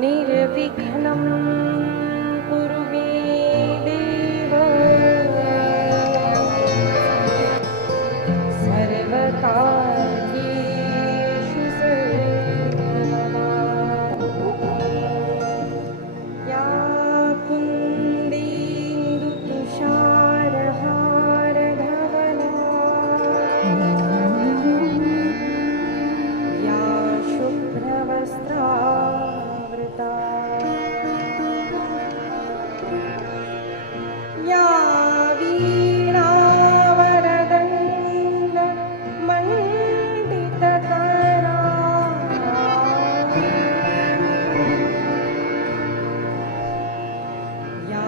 निर्विघ्नं कुरु मे देव सर्वकार्येषु सर्वदा। या कुन्देन्दुतुषारहारधवला या शुभ्रवस्त्रावृता या वीणावरदण्डमण्डितकरा या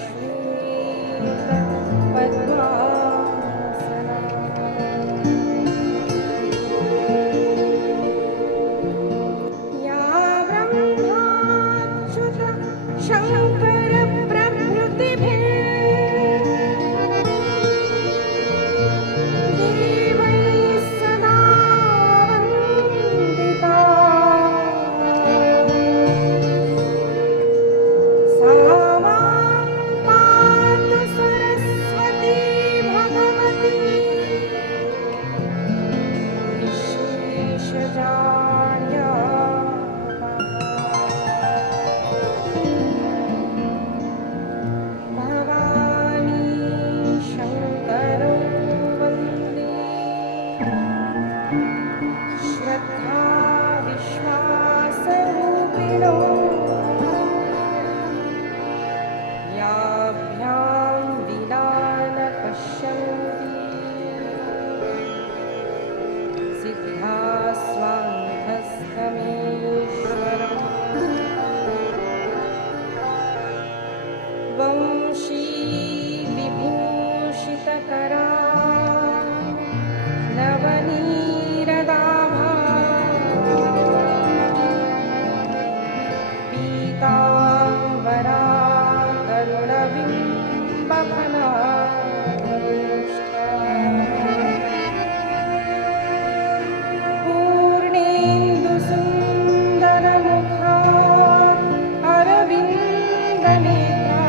श्वेतपद्मासना या ब्रह्माच्युत शङ्करप्रभृतिभिः देवैः सदा वन्दिता सा मां पातु सरस्वती भगवती भवानी शङ्करो वन्दे श्रद्धा विश्वासरूपिणो याभ्यां विना न पश्यन्ति सिद्धा स्वाङ्गस्तमेश्वरम् वंशी विभूषितकरा नवनीरदाभा पीताम्बरा करुणबिम्बफलाधृष्टा पूर्णेन्दुसुन्दरमुखा अरविन्दनेत्रा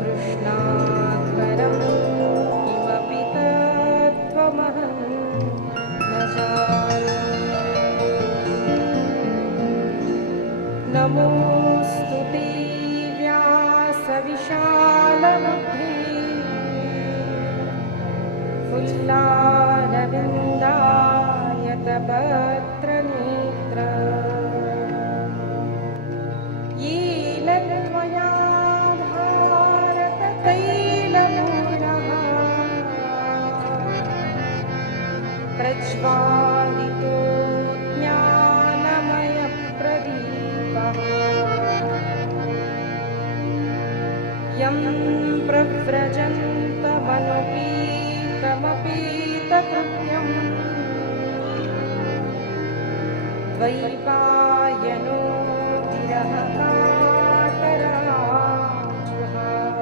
कृष्णात्परं किमपि तत्त्वमहं न जाने। नमोऽस्तु ते व्यासविशालबुद्धे फुल्लारविन्दायतपत्रनेत्र येन त्वया भारततैलपूर्णः प्रज्वालितो ज्ञानमयप्रदीपः यं प्रव्रजन्तमनुपीतमपीतकृत्यम् द्वैपायनो विरहकातराजुहाव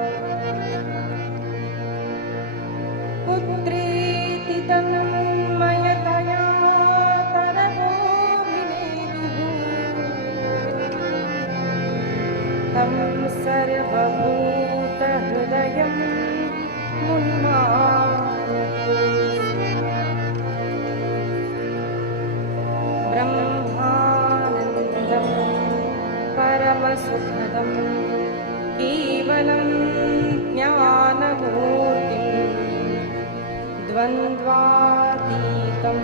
पुत्रेति तन्मयतया तरवोऽभिनेदुः तं सर्वभूतहृदयं मुन्नामतोऽस्मि। ब्रह्मानन्दं परमसुखदं केवलं ज्ञानमूर्तिं द्वन्द्वातीतं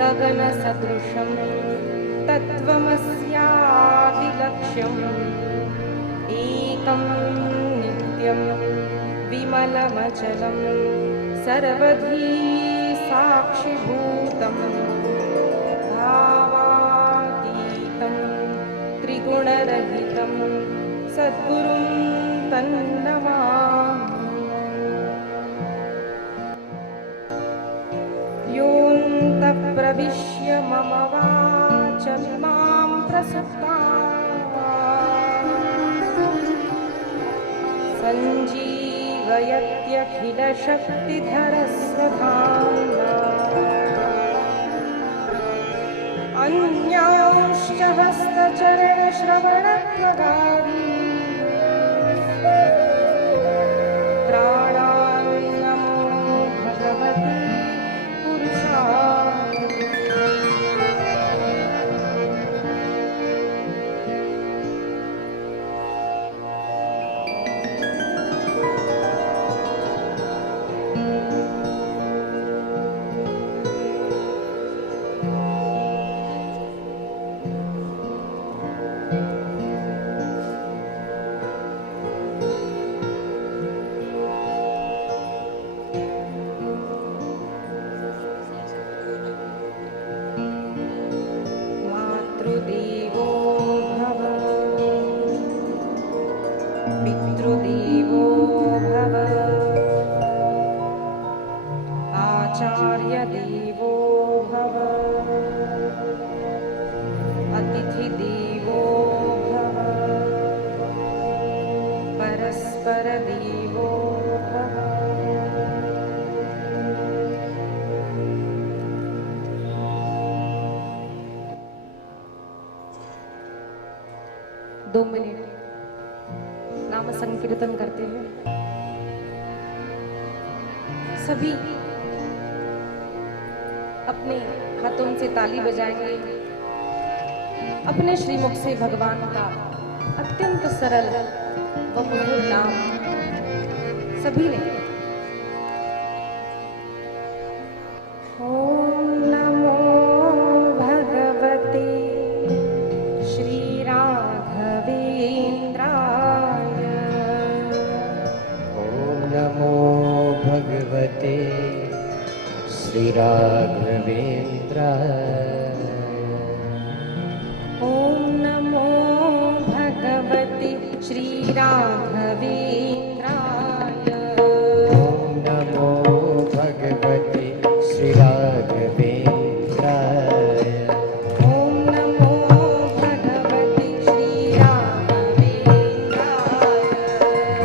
गगनसदृशं तत्त्वमस्यादिलक्ष्यम् एकं नित्यं विमलमचलं सर्वधी साक्षिभूतं भावातीतं त्रिगुणरहितं सद्गुरुं तन्नमामि। योऽन्तः प्रविश्य मम वाचमिमां प्रसुप्ताम् सञ्जीवयत्यखिलशक्तिधरस्वधाम्ना हस्तचरणश्रवणत्वगादी प्राणान्नमो भगवते पुरुषाय मातृदेवो भव पितृदेवो भव आचार्यदेवो भव अतिथिदेवो भव परस्परदेवो भव। दो मिनट नाम संकीर्तन करते हैं। सभी अपने हाथों से ताली बजाएंगे। अपने श्रीमुख से भगवान का अत्यंत सरल व मधुर नाम सभी ने ओम नमो भगवते श्री राघवेंद्राय। ओम नमो भगवते श्री राघवेंद्राय। ओम नमो भगवते श्री राघवेंद्राय। ओम नमो भगवते श्री राघवेंद्राय। ओम नमो भगवते श्री राघवेंद्राय।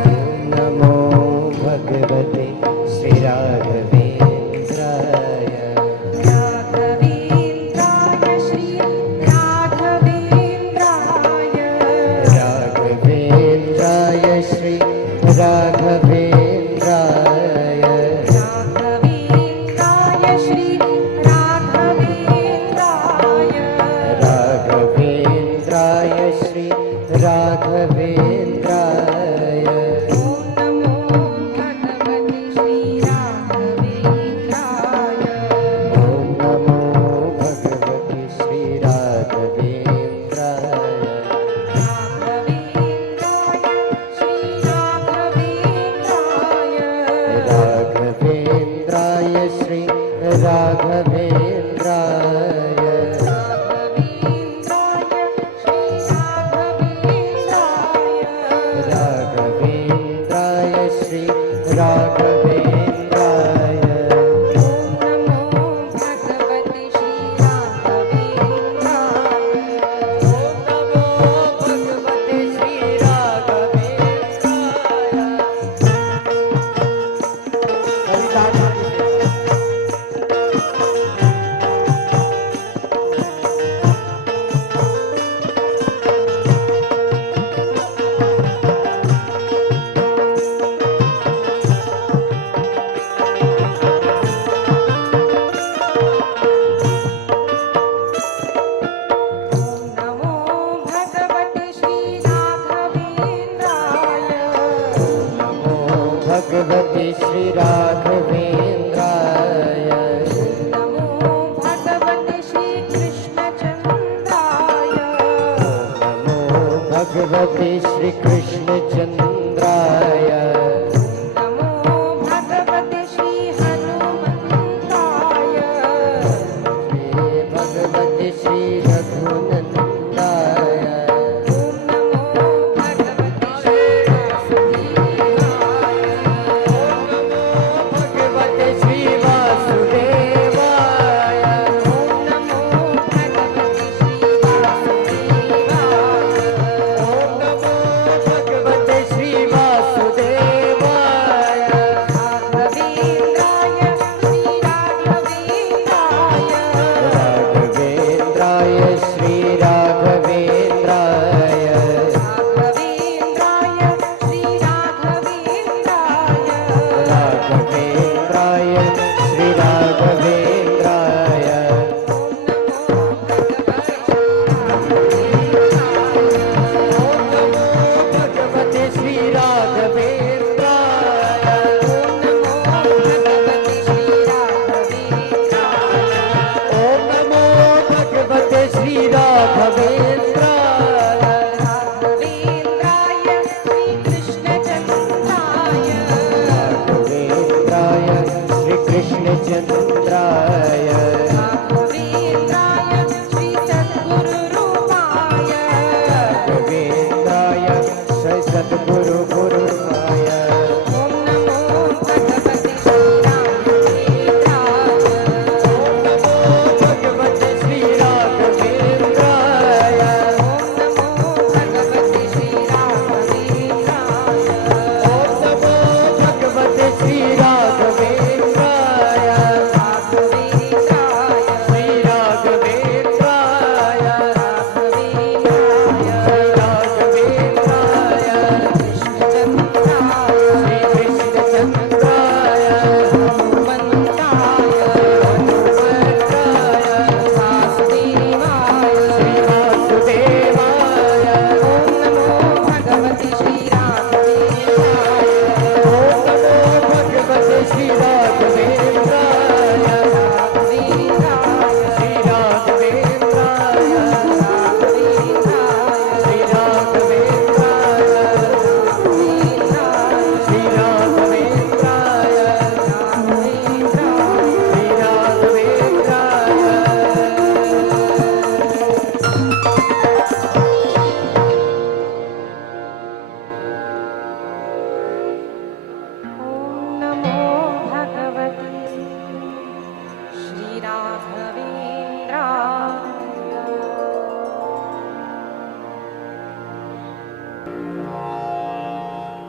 ओम नमो भगवते श्री राघवेंद्राय। राघवेंद्राय श्री राघवेंद्राय। राघवेंद्राय श्री राघवेंद्राय। राघवेंद्राय श्री राघवेंद्राय। राघवेंद्राय श्री राघवेंद्राय। ओम नमो भगवते श्री राघवेंद्राय। ओम नमो भगवते श्री राघवेंद्राय। राघवेंद्राय श्री राघवेंद्राय। राघवेंद्राय श्री राघवेंद्राय। ओम नमो भगवते श्री राघवेंद्राय। ओम नमो भगवते श्री ओम नमो भगवते श्री राघवेंद्राय। नमो भगवते श्री राघवेंद्राय। नमो भगवते श्री कृष्णचंद्राय। नमो भगवते श्री कृष्णचंद्राय। नमो भगवते श्री हनुमंताय। भगवते श्री रघुनंदाय। ओम नमो भगवते श्री वासुदेवाय। भगवते श्री वासुदेवाय। ओम नमो भगवते श्री वासुदेवाय। ओम नमो भगवते श्री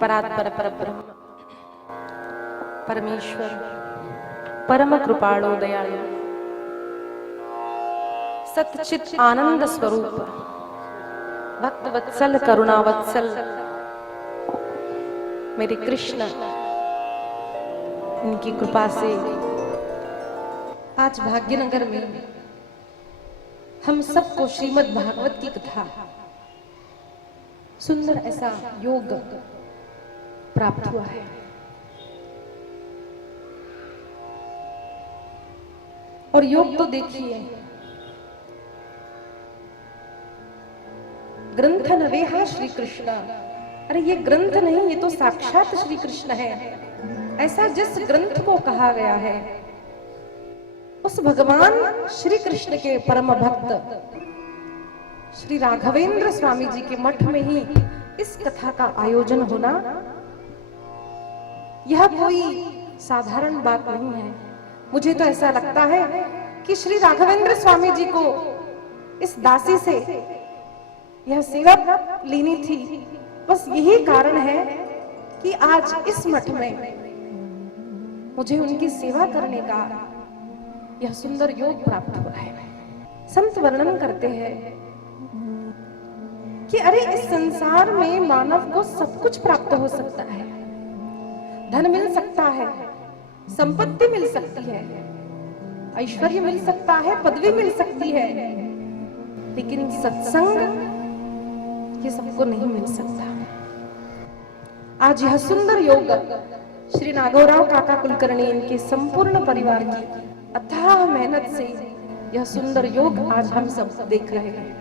परात्पर परब्रह्म परमेश्वर परम कृपाळु दयाळु सच्चित आनंद स्वरूप भक्त वत्सल करुणा वत्सल मेरे कृष्ण, इनकी कृपा से आज भाग्यनगर में हम सबको श्रीमद् भागवत की कथा सुंदर ऐसा योग प्राप्त हुआ है। और योग तो देखिए, ग्रंथ नवेहा श्री कृष्ण, अरे ये ग्रंथ नहीं, ये तो साक्षात श्री कृष्ण है। ऐसा जिस ग्रंथ को कहा गया है उस भगवान श्री कृष्ण के परम भक्त श्री राघवेंद्र स्वामी जी के मठ में ही इस कथा का आयोजन होना, यह कोई साधारण बात नहीं है। मुझे तो ऐसा लगता है कि श्री राघवेंद्र स्वामी जी को इस दासी से यह सेवा लेनी थी। बस यही कारण है कि आज इस मठ में मुझे उनकी सेवा करने का यह सुंदर योग प्राप्त हुआ है। संत वर्णन करते हैं कि अरे इस संसार में मानव को सब कुछ प्राप्त हो सकता है, धन मिल सकता है, संपत्ति मिल सकती है, ऐश्वर्य मिल सकता है, पदवी मिल सकती है, लेकिन सत्संग ये सबको नहीं मिल सकता। आज यह सुंदर योग श्री नागौराव काका कुलकर्णी इनके संपूर्ण परिवार की अथाह मेहनत से यह सुंदर योग आज हम सब देख रहे हैं।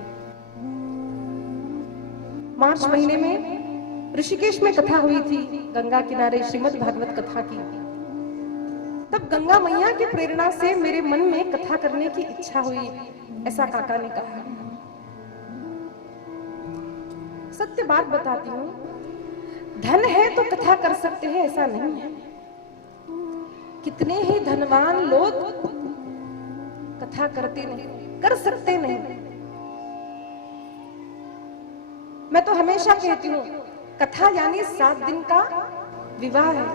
मार्च महीने में ऋषिकेश में कथा हुई थी गंगा किनारे श्रीमद् भागवत कथा की। तब गंगा मैया की प्रेरणा से मेरे मन में कथा करने की इच्छा हुई, ऐसा काका ने कहा। सत्य बात बताती हूँ, धन है तो कथा कर सकते हैं ऐसा नहीं है। कितने ही धनवान लोग कथा करते नहीं, कर सकते नहीं। मैं तो हमेशा कहती हूँ कथा यानी 7 दिन का विवाह है।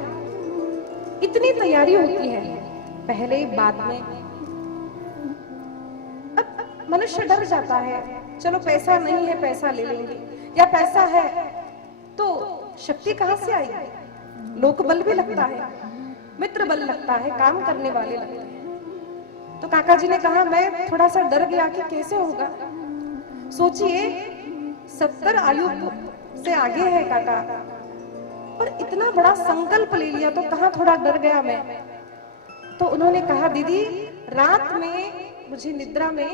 इतनी तैयारी होती है, पहले बाद में। अब मनुष्य डर जाता है, चलो पैसा नहीं है पैसा ले लेंगे, या पैसा है तो शक्ति कहां से आएगी। लोक बल भी लगता है, मित्र बल लगता है, काम करने वाले लगते हैं। तो काका जी ने कहा मैं थोड़ा सा डर गया कि कैसे होगा। सोचिए 70 आयु से आगे है काका और इतना बड़ा संकल्प ले लिया, तो कहां थोड़ा डर गया मैं। तो उन्होंने कहा दीदी रात में मुझे निद्रा में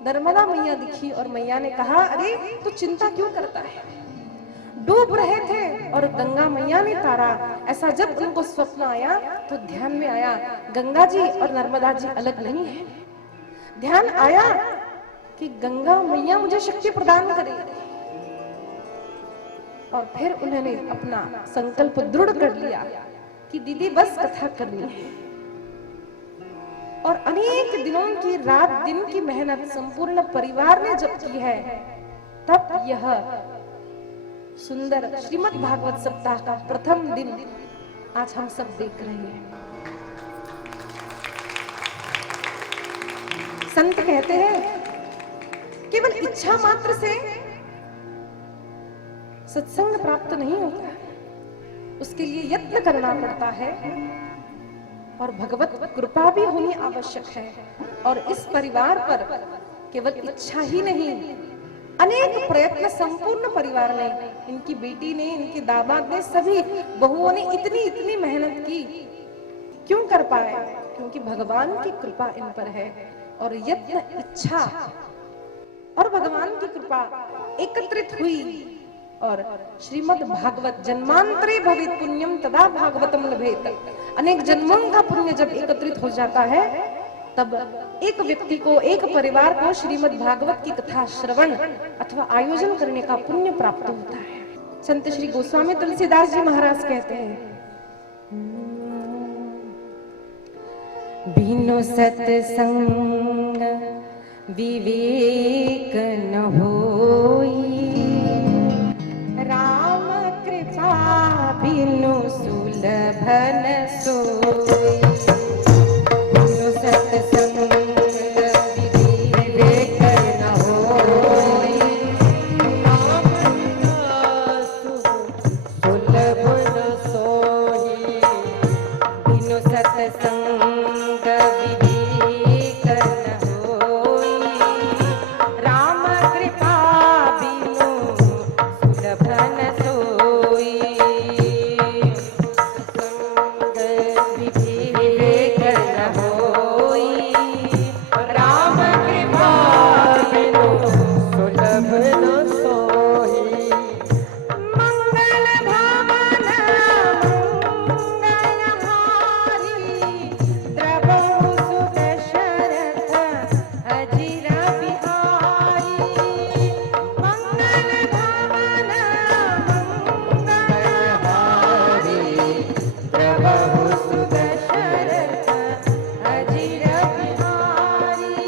नर्मदा मैया दिखी और मैया ने कहा अरे तू चिंता क्यों करता है। डूब रहे थे और गंगा मैया ने तारा। ऐसा जब उनको स्वप्न आया तो ध्यान में आया गंगा जी और नर्मदा जी अलग नहीं है। ध्यान आया कि गंगा मैया मुझे शक्ति प्रदान करेगी। और फिर उन्होंने अपना संकल्प दृढ़ कर लिया कि दीदी बस कथा करनी है। और अनेक दिनों की रात दिन की मेहनत संपूर्ण परिवार ने जब की है, तब यह सुंदर श्रीमद् भागवत सप्ताह का प्रथम दिन आज हम सब देख रहे हैं। संत कहते हैं केवल इच्छा मात्र से सत्संग प्राप्त नहीं होता, उसके लिए यत्न करना पड़ता है और भगवत कृपा भी होनी आवश्यक है। और इस परिवार पर केवल इच्छा ही नहीं, अनेक प्रयत्न संपूर्ण परिवार ने, इनकी बेटी ने, इनके दामाद ने, सभी बहुओं ने इतनी मेहनत की। क्यों कर पाए? क्योंकि भगवान की कृपा इन पर है और यत्न इच्छा और भगवान की कृपा एकत्रित हुई और श्रीमद् भागवत जन्मांतरे भवेत् पुण्यम तदा भागवतम लभेत। अनेक जन्मों का पुण्य जब एकत्रित हो जाता है तब एक व्यक्ति को, एक परिवार को श्रीमद् भागवत की कथा श्रवण अथवा आयोजन करने का पुण्य प्राप्त होता है। संत श्री गोस्वामी तुलसीदास जी महाराज कहते हैं बिनु सत्संग विवेक न होई, राम कृपा सोई। बिनु सत्संग विवेक न होई। सुलभ न सोही। बिनु सत्संग विवेक न होई। राम कृपा बिनु सुलभ न सोई। संग विवेक न होई। राम कृपा बिनु सुलभ न सोही। मंगल भवन मंगलहारी। द्रवहु सुदशरथ अजिर बिहारी। मंगल भवन मंगलहारी। द्रवहु सुदशरथ अजिर बिहारी।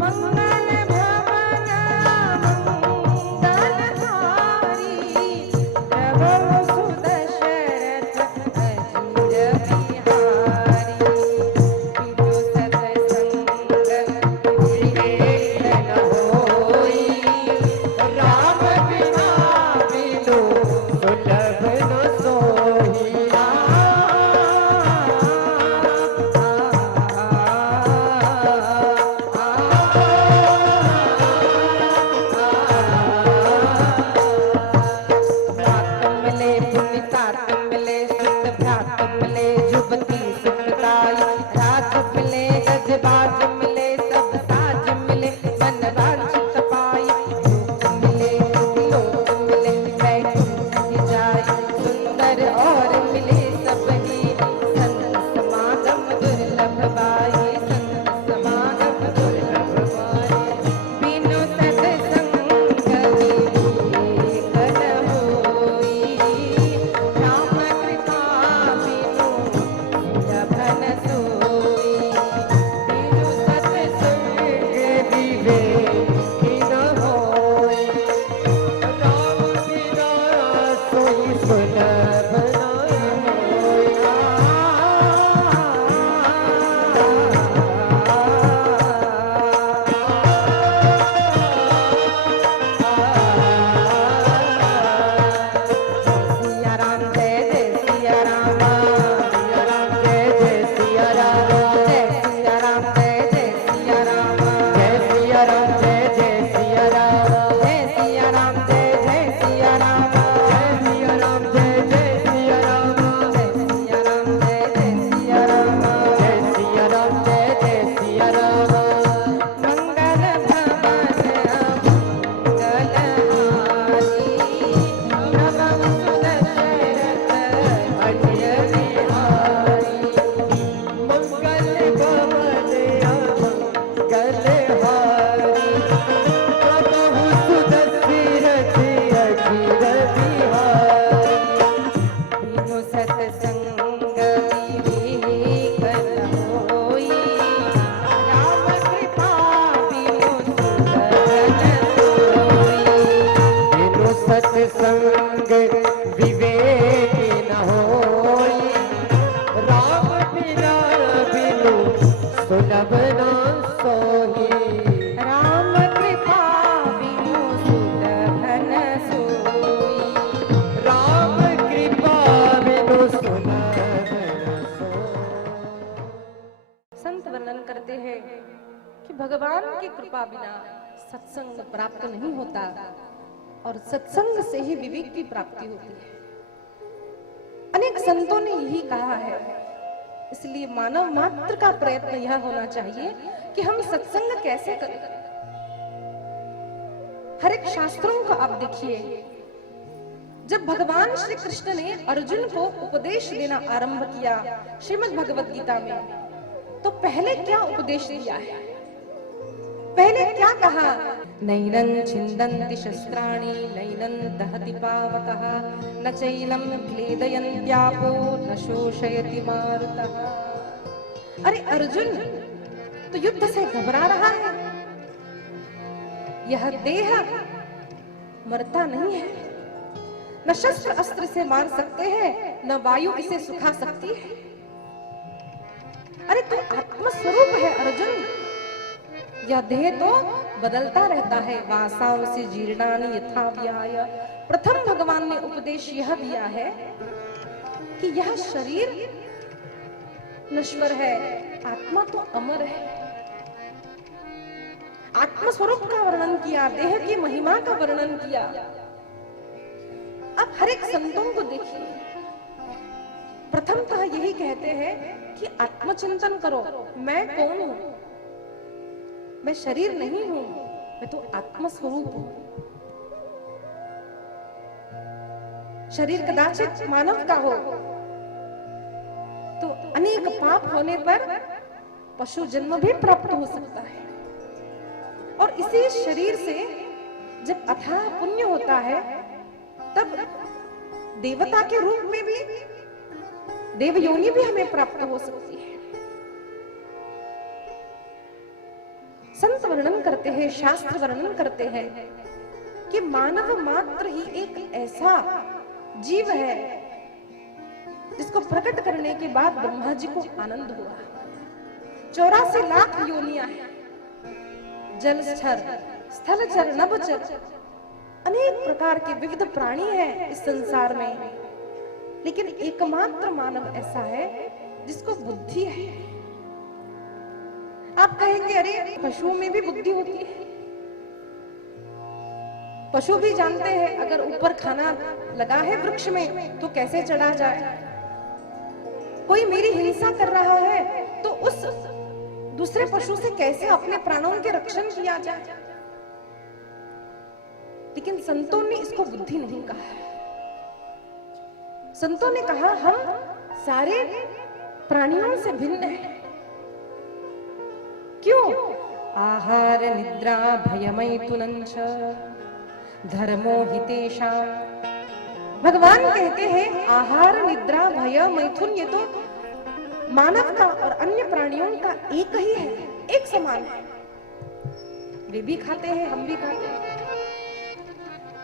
मंगल भवन मंगलहारी। द्रवहु सुदशरथ अजिर बिहारी। बिनु सत्संग विवेक न होई। राम बिना बिनु सुलभ न सोही। मिले पुनितात मिले सुत भ्रात मिले जुबती सुखदाई। राज मिले गजबाज मिले सब साज मिले मन वांछित पाई। लोक मिले लोक मिले वैकुंठ जाय। सुंदर और मिले सबही संत समागम दुर्लभ पाए। संत समागम दुर्लभ पाए। बिनु सत्संग विवेक न होई। राम कृपा बिनु सुलभ न सोई। बिनु सत्संग विवेक न होई। राम बिना सोई सुलभ न सिया राम जय सिया राम। जय जय सिया राम। जय सिया राम जय सिया राम। जय सिया राम जय जय सिया राम। जय सिया राम जय सिया राम। जय सिया राम जय जय सिया राम। जय सिया राम जय सिया राम। जय सिया राम जय जय सिया राम। मंगल भवन मंगलहारी। द्रवहु सुदशरथ अजिर बिहारी। मंगल भवन मंगलहारी। प्रभु सुदशरथ अजिर बिहारी। बिनु सत्संग विवेक न होई। राम कृपा बिनु सुलभ न सोई। बिनु सत्संग विवेक न होई। राम बिना बिनु सुलभ न सोही। राम कृपा बिनु सुलभ न सोई। राम कृपा बिनु सुलभ न सोही। संत वर्णन करते हैं कि भगवान की कृपा बिना सत्संग प्राप्त नहीं होता और सत्संग से ही विवेक की प्राप्ति होती है। अनेक संतों ने यही कहा है। इसलिए मानव मात्र का प्रयत्न यह होना चाहिए कि हम सत्संग कैसे करें। हर एक शास्त्रों को आप देखिए। जब भगवान श्री कृष्ण ने अर्जुन को उपदेश देना आरंभ किया श्रीमद् भगवत गीता में, तो पहले क्या उपदेश दिया है? पहले क्या कहा? नैनं छिन्दन्ति शस्त्राणि नैनं दहति पावकः न चैनं क्लेदयन्त्यापो न शोषयति मारुतः। अरे अर्जुन, तो युद्ध से घबरा रहा है। यह देह मरता नहीं है, न शस्त्र अस्त्र से मार सकते हैं, न वायु इसे सुखा सकती है। अरे तू आत्मस्वरूप है अर्जुन, यह देह तो बदलता रहता है। वासांव से जीर्णानि यथा व्याय। प्रथम भगवान ने उपदेश यह दिया है कि यह शरीर नश्वर है, आत्मा तो अमर है। आत्म स्वरूप का वर्णन किया, देह की महिमा का वर्णन किया। अब हर एक संतों को देखिए, प्रथमतः यही कहते हैं कि आत्मचिंतन करो। मैं कौन हूं? मैं शरीर नहीं हूं, मैं तो आत्म स्वरूप हूं। शरीर कदाचित मानव का हो तो अनेक पाप होने पर पशु जन्म भी प्राप्त हो सकता है, और इसी शरीर से जब अथाह पुण्य होता है तब देवता के रूप में भी देव योनि भी हमें प्राप्त हो सकती है। संत वर्णन करते हैं, शास्त्र वर्णन करते हैं कि मानव मात्र ही एक ऐसा जीव है जिसको प्रकट करने के बाद ब्रह्मा जी को आनंद हुआ। 84 लाख योनियां हैं, जलचर, स्थलचर, नभचर, अनेक प्रकार के विविध प्राणी हैं इस संसार में, लेकिन एकमात्र मानव ऐसा है जिसको बुद्धि है। आप कहेंगे अरे पशुओं में भी बुद्धि होती है। पशु भी जानते हैं अगर ऊपर खाना लगा है वृक्ष में तो कैसे चढ़ा जाए। कोई मेरी हिंसा कर रहा है तो उस दूसरे पशु से कैसे अपने प्राणों के रक्षण किया जाए। लेकिन संतों ने इसको बुद्धि नहीं कहा। संतों ने कहा हम सारे प्राणियों से भिन्न हैं। क्यों? आहार निद्रा भयमैथुनञ्च धर्मो हितेषां। भगवान कहते हैं आहार निद्रा भय मैथुन ये तो मानव का और अन्य प्राणियों का एक ही है, एक समान है। वे भी खाते हैं, हम भी खाते हैं।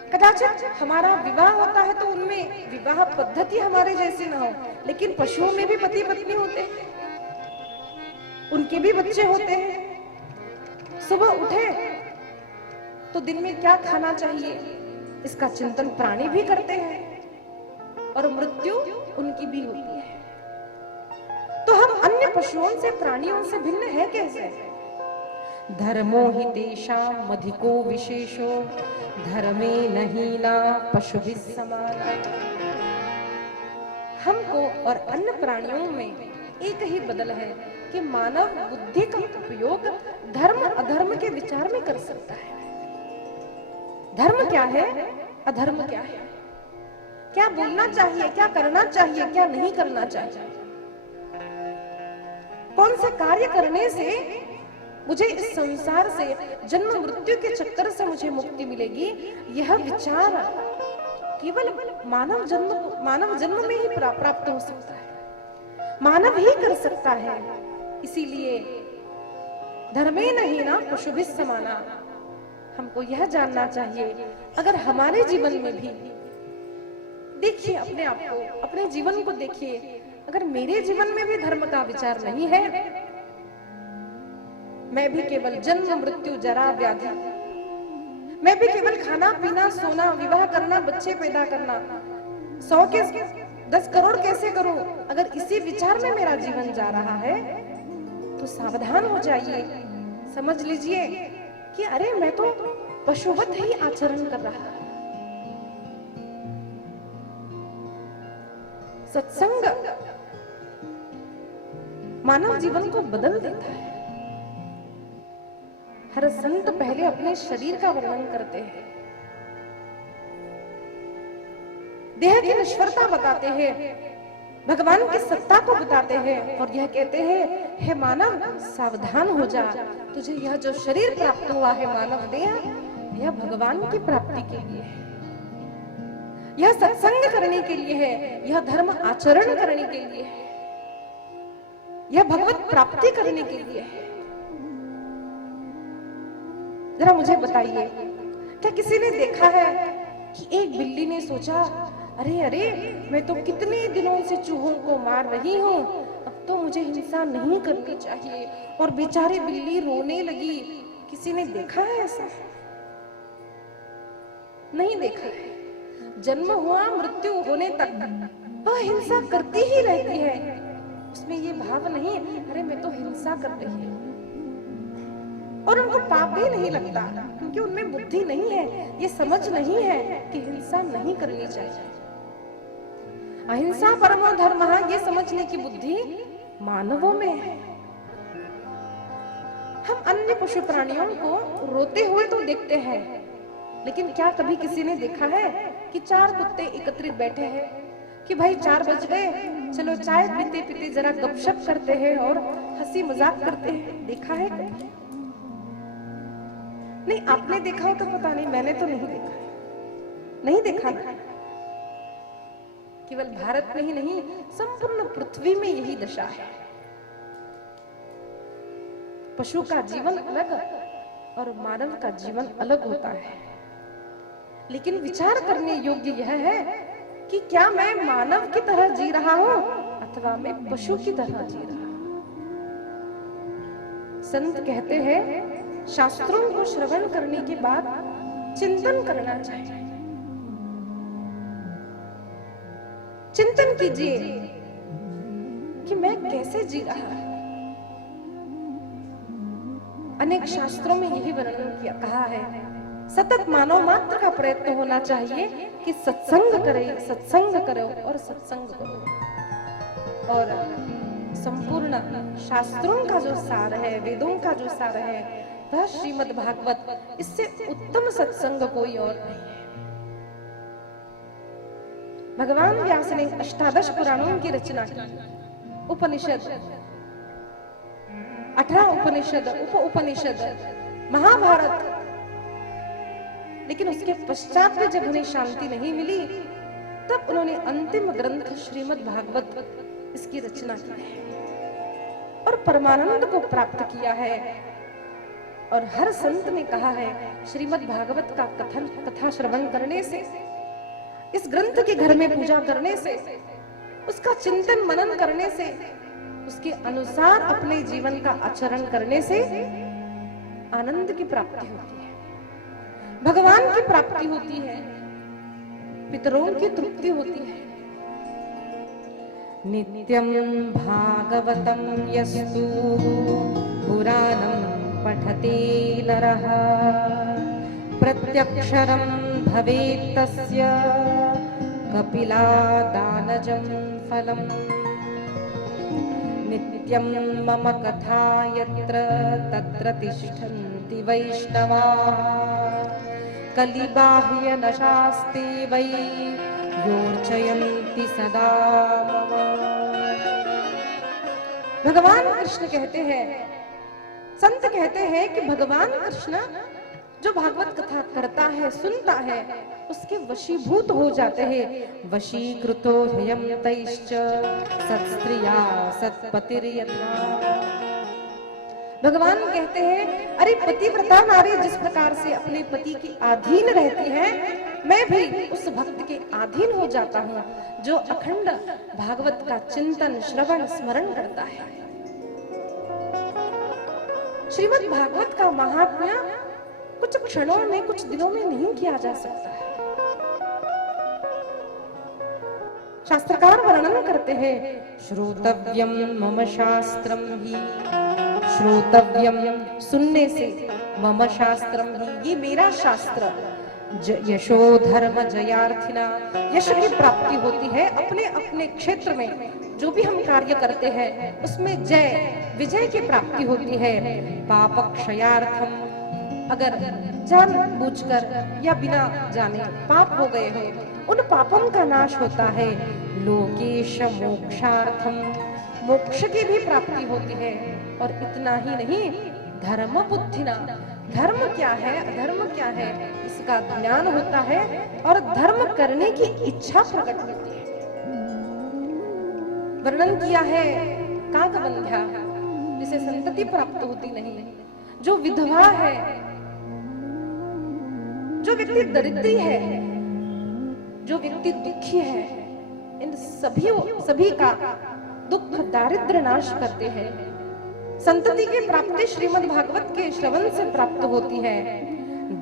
कदाचित हमारा विवाह होता है तो उनमें विवाह पद्धति हमारे जैसी ना हो, लेकिन पशुओं में भी पति पत्नी होते हैं, उनके भी बच्चे होते हैं। सुबह उठे तो दिन में क्या खाना चाहिए इसका चिंतन प्राणी भी करते हैं, और मृत्यु उनकी भी होती है। तो हम अन्य पशुओं से, प्राणियों से भिन्न है कैसे? धर्मो हि तेषां अधिको विशेषो धर्मे नहीना पशुभिः समाना। हमको और अन्य प्राणियों में एक ही बदल है कि मानव बुद्धि का उपयोग धर्म अधर्म के विचार में कर सकता है। धर्म क्या है, अधर्म क्या है, क्या बोलना चाहिए, क्या करना चाहिए, क्या नहीं करना चाहिए, कौन से कार्य करने से मुझे इस संसार से, जन्म मृत्यु के चक्कर से मुझे मुक्ति मिलेगी, यह विचार केवल मानव जन्म में ही प्राप्त हो सकता है, मानव ही कर सकता है। इसीलिए धर्मे नहीं ना पशुभिः समाना। हमको यह जानना चाहिए, अगर हमारे जीवन में भी देखिए, अपने आप को, अपने जीवन को देखिए, अगर मेरे जीवन में भी धर्म का विचार नहीं है, मैं भी केवल जन्म मृत्यु जरा व्याधि, मैं भी केवल खाना पीना सोना विवाह करना बच्चे पैदा करना, 100 के 10 करोड़ कैसे करूं, अगर इसी विचार में मेरा जीवन जा रहा है तो सावधान हो जाइए। समझ लीजिए कि अरे मैं तो पशुवत ही आचरण कर रहा हूं। सत्संग मानव जीवन को बदल देता है। हर संत पहले अपने शरीर का वर्णन करते हैं, देह की नश्वरता बताते हैं, भगवान की सत्ता को बताते हैं, और यह कहते हैं हे मानव सावधान हो जा, तुझे यह जो शरीर प्राप्त हुआ है मानव देह, यह भगवान की प्राप्ति के लिए है, यह सत्संग करने के लिए है, यह धर्म आचरण करने के लिए है, यह भगवत प्राप्ति करने के लिए है। जरा मुझे बताइए, क्या किसी ने देखा है कि एक बिल्ली ने सोचा अरे अरे मैं तो कितने दिनों से चूहों को मार रही हूं, अब तो मुझे हिंसा नहीं करनी चाहिए। और बेचारी बिल्ली रोने लगी। किसी ने देखा है ऐसा? नहीं देखा है। जन्म हुआ मृत्यु होने तक वह हिंसा करती ही रहती है। उसमें ये भाव नहीं, अरे मैं तो हिंसा कर रही हूं। और उनको पाप भी नहीं लगता, क्योंकि उनमें बुद्धि नहीं है, ये समझ नहीं है कि हिंसा नहीं करनी चाहिए। अहिंसा परमो धर्मः, ये समझने की बुद्धि मानवों में है। हम अन्य पशु प्राणियों को रोते हुए तो देखते हैं, लेकिन क्या कभी किसी ने देखा है कि 4 कुत्ते एकत्रित बैठे हैं कि भाई 4 बज गए, चलो चाय पीते पीते जरा गपशप करते हैं और हंसी मजाक करते हैं? देखा है? नहीं, आपने देखा हो तो पता नहीं, मैंने तो नहीं देखा। नहीं देखा। केवल भारत में ही नहीं, संपूर्ण पृथ्वी में यही दशा है। पशु का जीवन अलग और मानव का जीवन अलग होता है। लेकिन विचार करने योग्य यह है कि क्या मैं मानव की तरह जी रहा हूं अथवा मैं पशु की तरह जी रहा हूं। संत कहते हैं, शास्त्रों को श्रवण करने के बाद चिंतन करना चाहिए। चिंतन कीजिए कि मैं कैसे जी रहा हूं। अनेक शास्त्रों में यही वर्णन किया कहा है, सतत मानव मात्र का प्रयत्न होना चाहिए कि सत्संग करो और सत्संग करो। और संपूर्ण शास्त्रों का जो सार है, वेदों का जो सार है, वह श्रीमद् भागवत। इससे उत्तम सत्संग कोई और नहीं है। भगवान व्यास ने 18 पुराणों की रचना की। उपनिषद, 18 उपनिषद, उप उपनिषद, महाभारत। लेकिन उसके पश्चात भी जब उन्हें शांति नहीं मिली, तब उन्होंने अंतिम ग्रंथ श्रीमद् भागवत इसकी रचना की है और परमानंद को प्राप्त किया है। और हर संत ने कहा है, श्रीमद् भागवत का कथा श्रवण करने से, इस ग्रंथ के घर में पूजा करने से, उसका चिंतन मनन करने से, उसके अनुसार अपने जीवन का आचरण करने से आनंद की प्राप्ति होती है, भगवान की प्राप्ति होती है, पितरों की तृप्ति होती है। नित्यं भागवतं यस्तु पुराणं पठति नरः प्रत्यक्षरं भवेत् तस्य कपिलादानजं फलम्। नित्यं मम कथा यत्र तत्र तिष्ठन्ति वैष्णवाः कलिबाह्य न शास्ति वै योर्चयन्ति सदा मम। भगवान कृष्ण कहते हैं, संत कहते हैं कि भगवान कृष्ण जो भागवत कथा करता है, सुनता है, उसके वशीभूत हो जाते हैं। वशीकृतो ह्ययं तैश्च सत्स्त्रिया सत्पतिर्यथा। भगवान कहते हैं, अरे पतिव्रता नारी जिस प्रकार से अपने पति की अधीन रहती है, मैं भी उस भक्त के अधीन हो जाता हूँ जो अखंड भागवत का चिंतन श्रवण स्मरण करता है। श्रीमद् भागवत का महात्म्य कुछ क्षणों में, कुछ दिनों में नहीं किया जा सकता है। शास्त्रकार वर्णन करते हैं, श्रोतव्यम मम शास्त्रम ही, श्रोतव्यम सुनने से, मम शास्त्रम ही ये मेरा शास्त्र, यशो धर्म जयार्थिना यश की प्राप्ति होती है। अपने अपने क्षेत्र में जो भी हम कार्य करते हैं उसमें जय विजय की प्राप्ति होती है। पाप क्षयार्थम, अगर जानबूझकर या बिना जाने पाप हो गए हो, उन पापों का नाश होता है। लोकेश मोक्षार्थम, मोक्ष की भी प्राप्ति होती है। और इतना ही नहीं, धर्म बुद्धिना, धर्म क्या है अधर्म क्या है इसका ज्ञान होता है और धर्म करने की इच्छा प्रकट होती है। वर्णन किया है काकबंध्या, जिसे संतति प्राप्त होती नहीं, जो विधवा है, जो व्यक्ति दरिद्री है, जो व्यक्ति दुखी है, इन सभी का दुख दारिद्र नाश करते हैं। संतति की प्राप्ति श्रीमद् भागवत के श्रवण से प्राप्त होती है।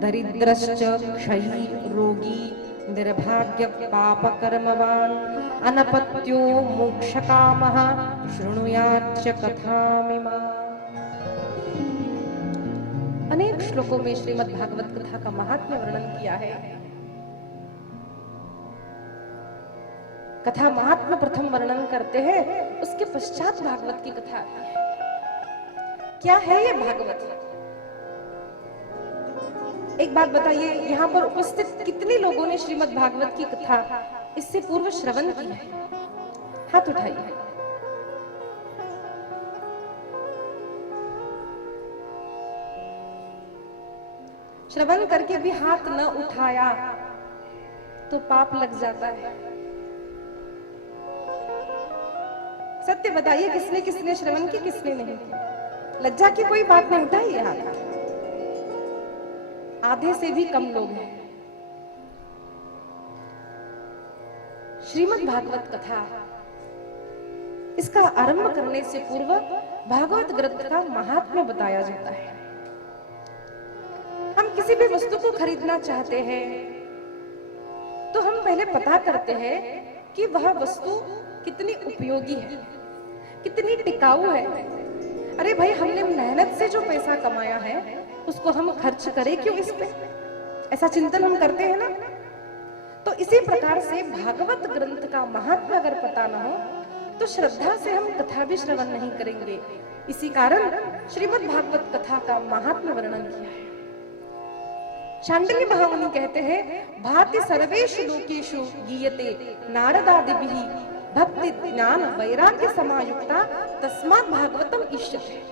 दरिद्रश्च क्षयी रोगी निर्भाग्य पाप कर्मवान अनपत्यो मोक्षकामः शृणुयाच्च कथामिमा। अनेक श्लोकों में श्रीमद् भागवत कथा का महात्म्य वर्णन किया है। कथा महात्म्य प्रथम वर्णन करते हैं, उसके पश्चात भागवत की कथा आती है। क्या है ये भागवत? एक बात बताइए, यहाँ पर उपस्थित कितने लोगों ने श्रीमद् भागवत की कथा इससे पूर्व श्रवण की है? हाथ उठाइए। श्रवण करके भी हाथ न उठाया तो पाप लग जाता है। सत्य बताइए, किसने किसने श्रवण की, किसने नहीं की? लज्जा की कोई बात नहीं, उठाइए हाथ। आधे से भी कम लोग हैं। श्रीमद् भागवत कथा, इसका आरंभ करने से पूर्व भागवत ग्रंथ का महात्म्य बताया जाता है। हम किसी भी वस्तु को खरीदना चाहते हैं तो हम पहले पता करते हैं कि वह वस्तु कितनी उपयोगी है, कितनी टिकाऊ है। अरे भाई, हमने मेहनत से जो पैसा कमाया है उसको हम खर्च करें क्यों इस पे? ऐसा चिंतन हम करते हैं ना। तो इसी प्रकार से भागवत ग्रंथ का महात्म्य अगर पता ना हो तो श्रद्धा से हम कथा भी श्रवण नहीं करेंगे। इसी कारण श्रीमद् भागवत कथा का महात्म्य वर्णन किया है। शांडिल्य महामुनि कहते हैं, भाति सर्वेषु लोकेषु गीयते नारदादिभिः भक्ति ज्ञान वैराग्य समायुक्ता तस्मात् भागवतम इष्यते।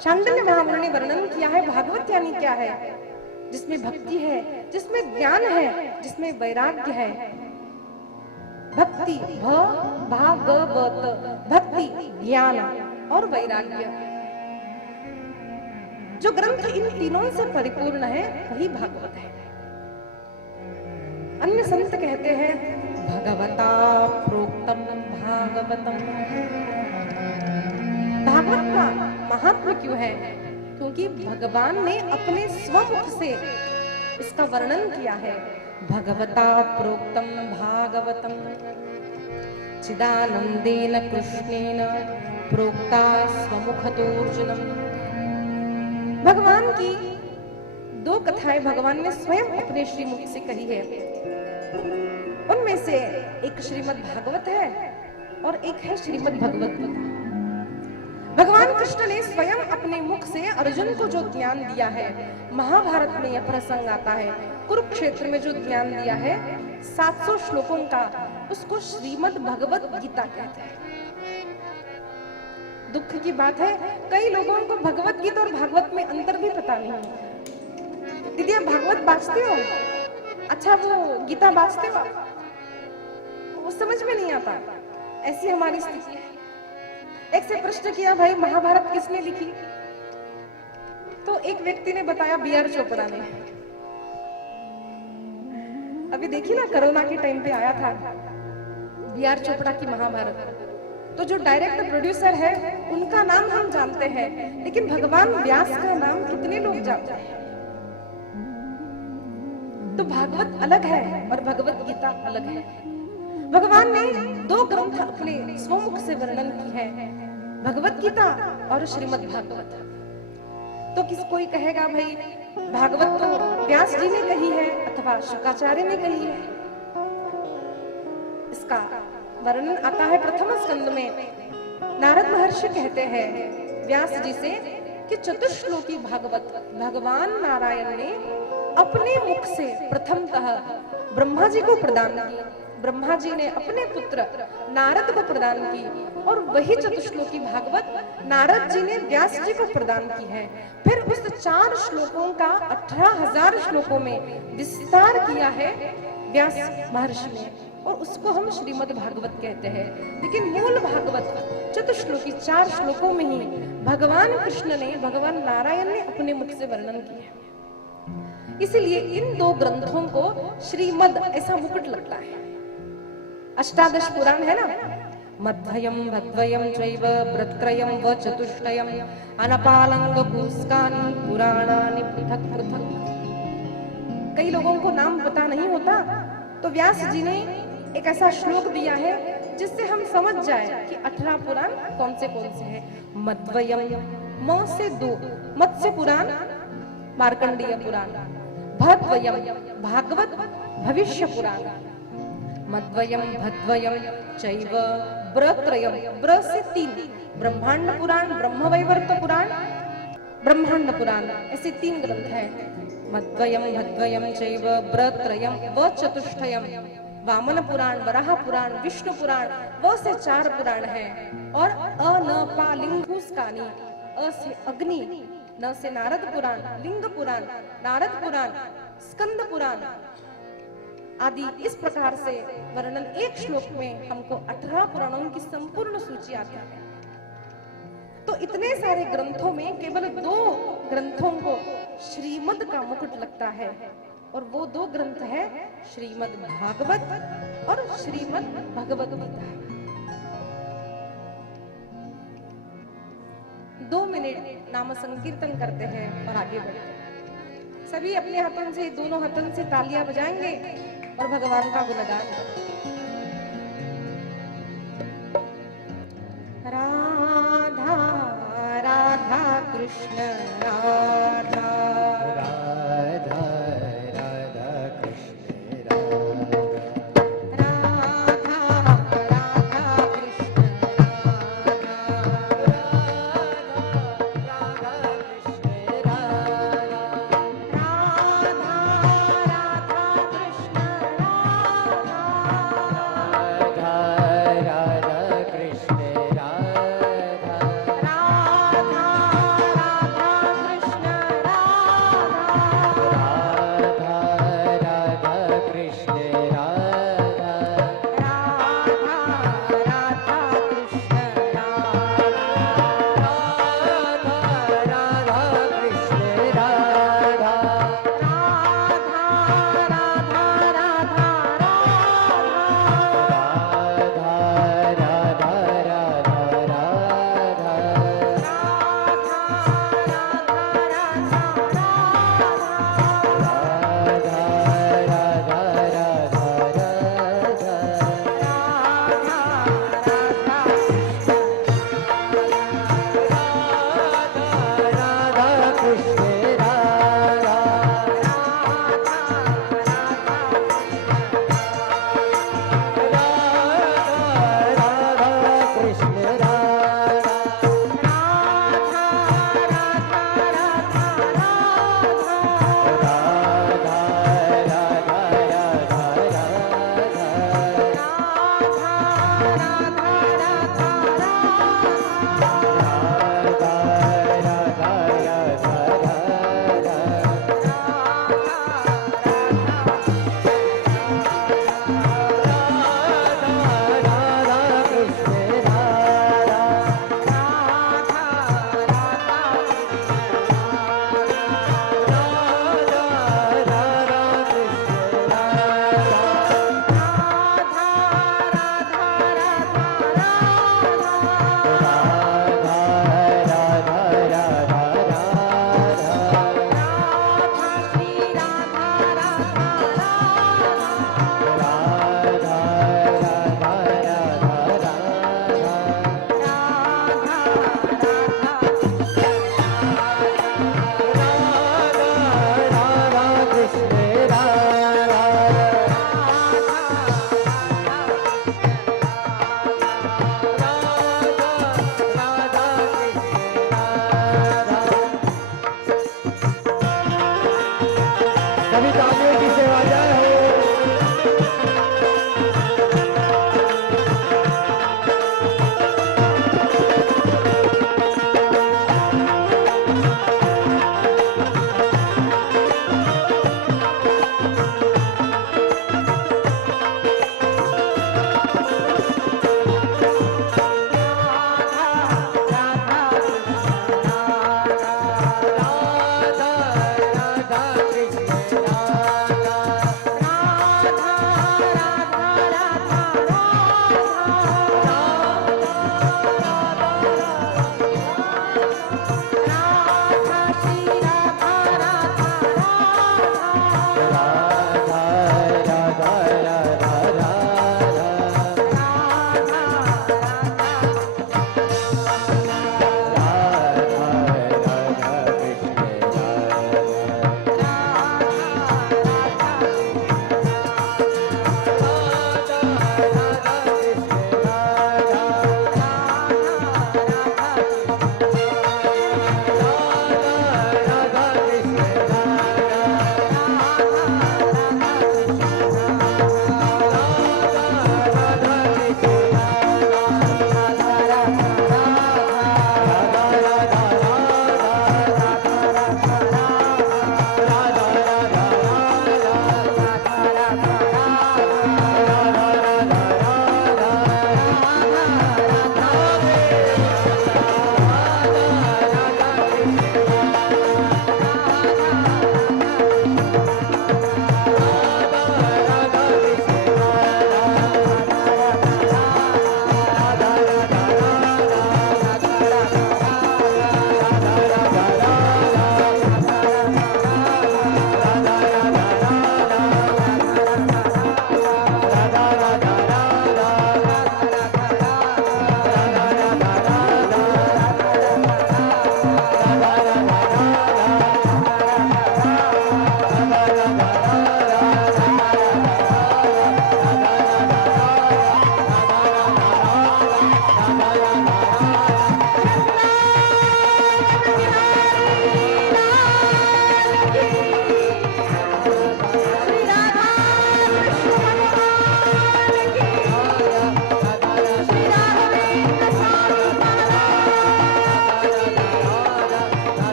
शांडिल्य महामुनि ने वर्णन किया है, भागवत यानी क्या है? जिसमें भक्ति है, जिसमें ज्ञान है, जिसमें वैराग्य है। भक्ति भागवत, भक्ति ज्ञान और वैराग्य, जो ग्रंथ इन तीनों से परिपूर्ण है वही भागवत है। अन्य संत कहते हैं, भगवता प्रोक्तम भागवतम। भागवत का महात्म्य क्यों है? क्योंकि भगवान ने अपने स्वमुख से इसका वर्णन किया है। भगवता प्रोक्तम भागवतम चिदानंदेन कृष्णेन प्रोक्ता स्वमुखतोर्जुनम। भगवान की दो कथाएं भगवान ने स्वयं अपने श्रीमुख से कही है। उनमें से एक श्रीमद् भागवत है और एक है श्रीमद् भगवत गीता। भगवान कृष्ण ने स्वयं अपने मुख से अर्जुन को जो ज्ञान दिया है, महाभारत में यह प्रसंग आता है। कुरुक्षेत्र में जो ज्ञान दिया है 700 श्लोकों का, उसको श्रीमद् भगवत गीता कहते हैं। दुख की बात है, कई लोगों को भगवत गीता और भागवत में अंतर भी पता नहीं। दीदी, आप भागवत बाँचते हो? अच्छा, वो गीता बाँचते हो? वो समझ में नहीं आता। ऐसी हमारी स्थिति है। एक से प्रश्न किया, भाई महाभारत किसने लिखी? तो एक व्यक्ति ने बताया, B.R. चोपड़ा ने। अभी देखिए ना, कोरोना के टाइम पे आया था B.R. चोपड़ा की महाभारत। तो जो डायरेक्टर प्रोड्यूसर है उनका नाम हम जानते हैं, लेकिन भगवान व्यास का नाम कितने लोग जानते हैं? तो भागवत अलग है और भगवत गीता अलग है। भगवान ने दो ग्रंथ अपने स्वमुख से वर्णन की है, भगवत गीता और श्रीमद् भागवत। तो किस कोई कहेगा, भाई भागवत तो व्यास जी ने कही है अथवा शुकाचार्य ने कही है। इसका वर्णन आता है प्रथम स्कंद में। नारद महर्षि कहते हैं व्यास जी से कि चतुश्लोकी भागवत भगवान नारायण ने अपने मुख से प्रथमतः ब्रह्मा जी को प्रदान की। ब्रह्मा जी ने अपने पुत्र नारद को प्रदान की और वही चतुश्लोकी भागवत नारद जी ने व्यास जी को प्रदान की है। फिर उस 4 श्लोकों का 18,000 श्लोकों में विस्तार किया है व्यास महर्षि ने, और उसको हम श्रीमद् भागवत कहते हैं। लेकिन मूल भागवत चतुश्लोकी 4 श्लोकों में ही भगवान कृष्ण ने, भगवान नारायण ने अपने मुख से वर्णन किया है। इसलिए इन दो ग्रंथों को श्रीमद् ऐसा मुकुट लगता है। अष्टादश पुराण है ना, मद्वयं भद्वयं चैव व्रत्रयं व चतुष्टयम् अनपालंगकूस्कानि पुराणानि पृथक पृथक। कई लोगों को नाम पता नहीं होता, तो व्यास जी ने एक ऐसा श्लोक दिया है जिससे हम समझ जाए कि 18 पुराण कौन से हैं। मद्वयम, म से 2, मत्स्य पुराण, मार्कंडेय पुराण। भद्वयम, भागवत भविष्य पुराण। मद्वयम भद्वयम चैव व्रत्रयम, व्र से 3, ब्रह्मांड पुराण, ब्रह्मवैवर्त पुराण, ब्रह्मांड पुराण, ऐसे 3 ग्रंथ हैं। मद्वयम भद्वयम चैव व्रत्रयम व चतुष्टयम, वामन पुराण, वराह पुराण, विष्णु पुराण, व से 4 पुराण हैं। और अनपालिंगकूस्कानि, अ से अग्नि, न से नारद पुराण, लिंग पुराण, नारद पुराण, स्कंद पुराण आदि। इस प्रकार से वर्णन एक श्लोक में हमको 18 पुराणों की संपूर्ण सूची आती है। तो इतने सारे ग्रंथों में केवल 2 ग्रंथों को श्रीमद् का मुकुट लगता है, और वो 2 ग्रंथ है श्रीमद् भागवत और श्रीमद् भगवत गीता। 2 मिनट नाम संकीर्तन करते हैं और आगे बढ़ते हैं। सभी अपने हाथों से, दोनों हाथों से तालियां बजाएंगे और भगवान का गुणगान करेंगे। राधा राधा कृष्ण राधा, राधा राधा कृष्ण राधा, राधा राधा कृष्ण राधा, राधा कृष्ण राधा, राधा राधा कृष्ण राधा, राधा कृष्ण राधा, राधा राधा कृष्ण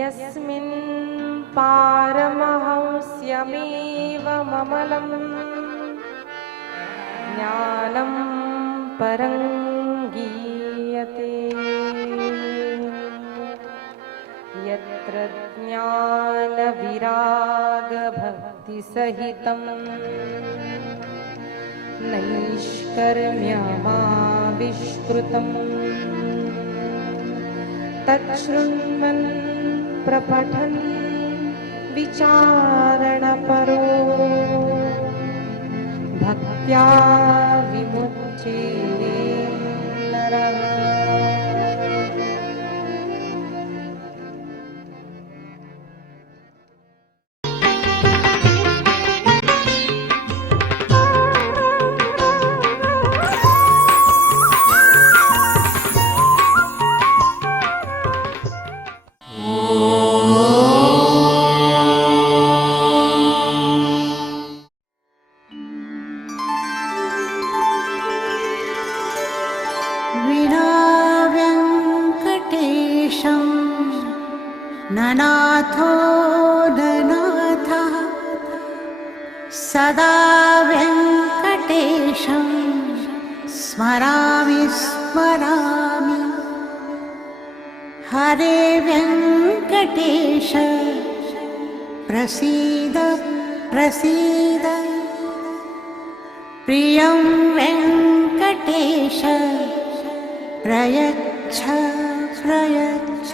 यस्मिन् पारमहंस्यमेव ममलं ज्ञानं परं गीयते यत्र ज्ञानविरागभक्तिसहितं नैष्कर्म्यमाविष्कृतम् तच्छृण्वन् प्रपठन् विचारणपरो भक्त्या विमुच्यते नरः। विना व्यङ्कटेशं ननाथो ननाथः सदा व्यङ्कटेशं स्मरामि स्मरामि हरे व्यङ्कटेश प्रसीद प्रसीद प्रियं वेङ्कटेश प्रयच्छ प्रयच्छ।